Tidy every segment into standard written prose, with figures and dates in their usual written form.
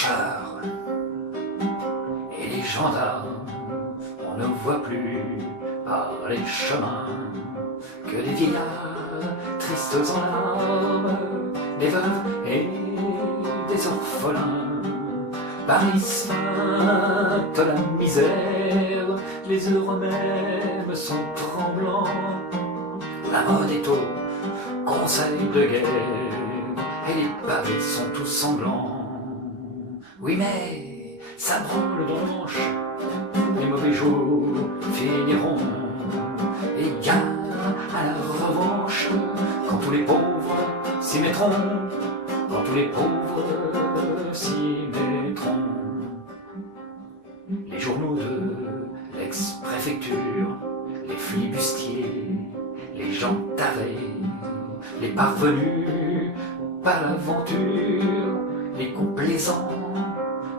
mouchards et les gendarmes. On ne voit plus par les chemins que des vieillards tristes en larmes, des veuves et des orphelins. Paris feinte la misère, les heureux même sont tremblants. La mode est au conseil de guerre et les pavés sont tous sanglants. Oui mais ça branle dans le manche, les mauvais jours finiront. Et gare à la revanche quand tous les pauvres s'y mettront. Quand tous les pauvres s'y mettront. Les journaux de l'ex-préfecture, les flibustiers, les gens tarés, les parvenus par l'aventure, les complaisants,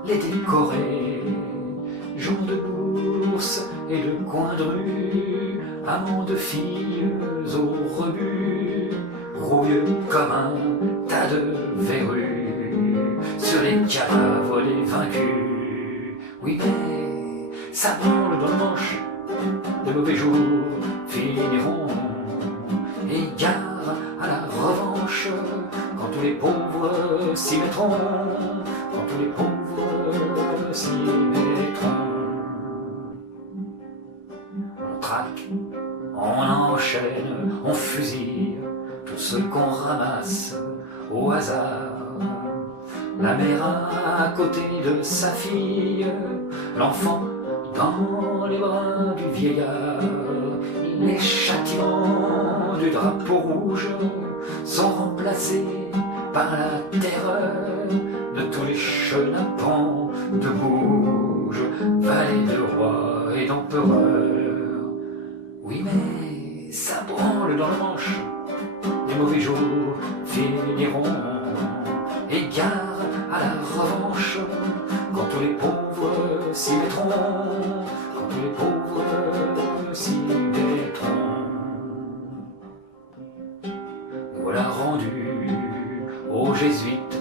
les décorés, gens de bourse et de coins de rue, amants de filles au rebut, rouilleux comme un tas de verrues sur les cadavres des vaincus. Oui mais ça branle dans le manche, de mauvais jours finiront. Et gare à la revanche quand tous les pauvres s'y mettront. Quand tous les pauvres s'y mettront. On traque, on enchaîne, on fusille tout ce qu'on ramasse au hasard. La mère à côté de sa fille, l'enfant dans les bras du vieillard. Les châtiments du drapeau rouge sont remplacés par la terreur de tous les chenapans de Bouge, vallée de rois et d'empereurs. Oui mais ça branle dans le manche, les mauvais jours finiront. Et gare à la revanche quand tous les pauvres s'y mettront. Quand tous les pauvres s'y mettront. Nous voilà rendus aux jésuites,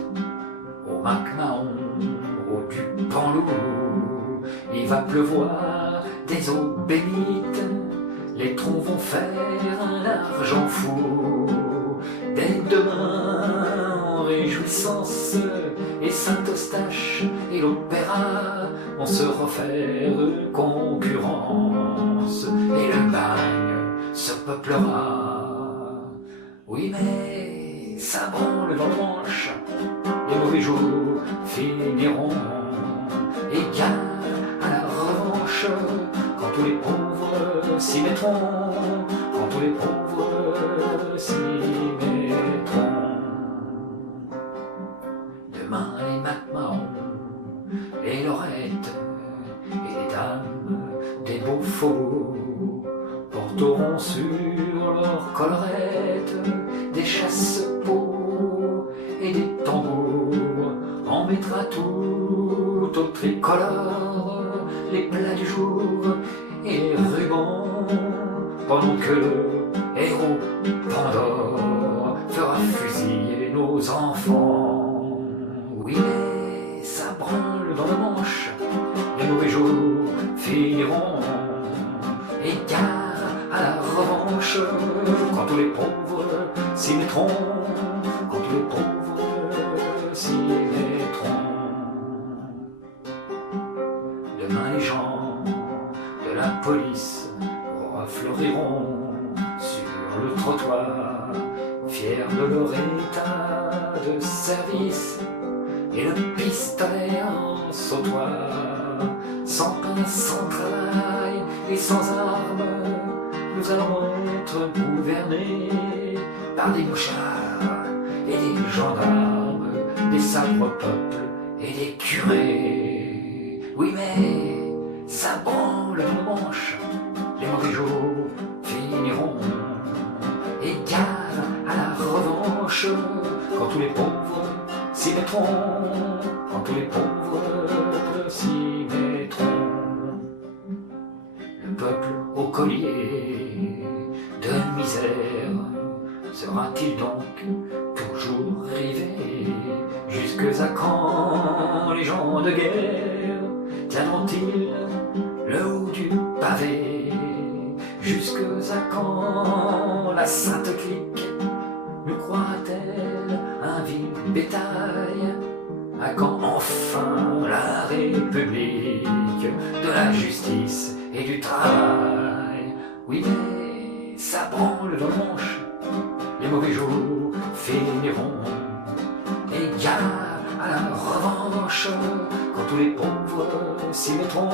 au MacMahon, au Dupanloup. Il va pleuvoir des eaux bénites, les troncs vont faire un argent fou. Dès demain en réjouissance, et Saint-Eustache et l'opéra vont se refaire concurrence, et le bagne se peuplera. Oui mais ça branle dans le manche, les mauvais jours finiront. Et gare à la revanche quand tous les pauvres s'y mettront. Quand tous les pauvres s'y mettront. Demain les MacMahon, les Lorettes et les dames des beaux faubourgs porteront sur leurs collerettes des chasse-peaux et des tambours. On mettra tout au tricolore les plats du jour et les rubans, pendant que le héros Pandore fera fusiller nos enfants. Oui mais ça branle dans le manche, les mauvais jours finiront. Et gare à la revanche quand tous les pauvres s'y mettront. Quand tous les pauvres s'y mettront. Demain les gens de la police refleuriront sur le trottoir, fiers de leur état de service, et le pistolet en sautoir. Sans pain, sans travail et sans armes, nous allons être gouvernés par des mouchards et des gendarmes, des sabres peuples et des curés. Oui mais ça branle dans le manche, les mauvais jours finiront. Et gare à la revanche quand tous les pauvres s'y mettront. Quand tous les pauvres s'y mettront. Le peuple au collier de misère sera-t-il donc toujours rivé jusqu'à jusque à quand les gens de guerre tiendront-ils le haut du pavé? Jusque à quand la sainte clique nous croira-t-elle un vil bétail? À quand enfin la République de la justice et du travail? Oui, mais ça branle dans le manche, les mauvais jours finiront. Et gare à la revanche quand tous les pauvres s'y mettront.